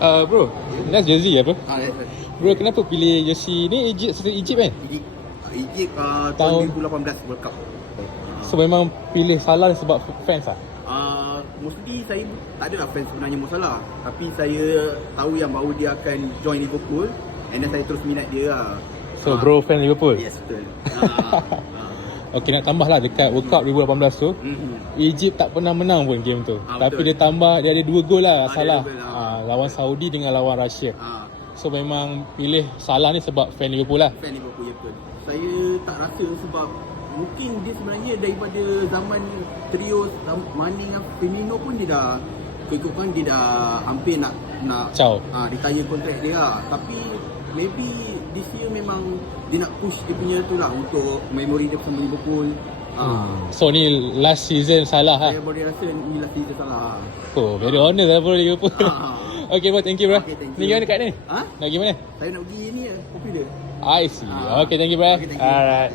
Bro, nice jersey ya bro. Yes. Bro, kenapa pilih jersey ni? Egypt kan? Egypt Tahun- tahun 2018 World Cup. So memang pilih Salah sebab fans lah. Mostly saya tak adalah fans sebenarnya Mo Salah, tapi saya tahu yang bahawa dia akan join Liverpool, and then saya terus minat dia lah. So bro fan Liverpool. Yes, betul. Okay, nak tambah lah dekat World Cup 2018 tu, Egypt tak pernah menang pun game tu. Tapi betul. dia tambah, dia ada 2 gol lah Ada Salah. 2 gol lah. Lawan Saudi dengan lawan Russia. So memang pilih Salah ni sebab fan Liverpool lah. Fan Liverpool, ya betul. Saya tak rasa sebab mungkin dia sebenarnya daripada zaman trio Mane dengan Firmino pun dia dah keikutan, dia dah hampir nak Ciao. retire kontrak dia lah. Tapi maybe this year memang dia nak push dia punya tu lah untuk memori dia bersama Liverpool. So ni last season Salah lah. Saya boleh rasa ni lah season Salah. Oh, very honest lah bro Liverpool. Okay bro, thank you bro. Okay, thank Ni you. gimana kat ni? Ha? Nak pergi mana? Saya nak pergi ni Popular. I see. Okay, thank you bro. Okay, thank you. Alright.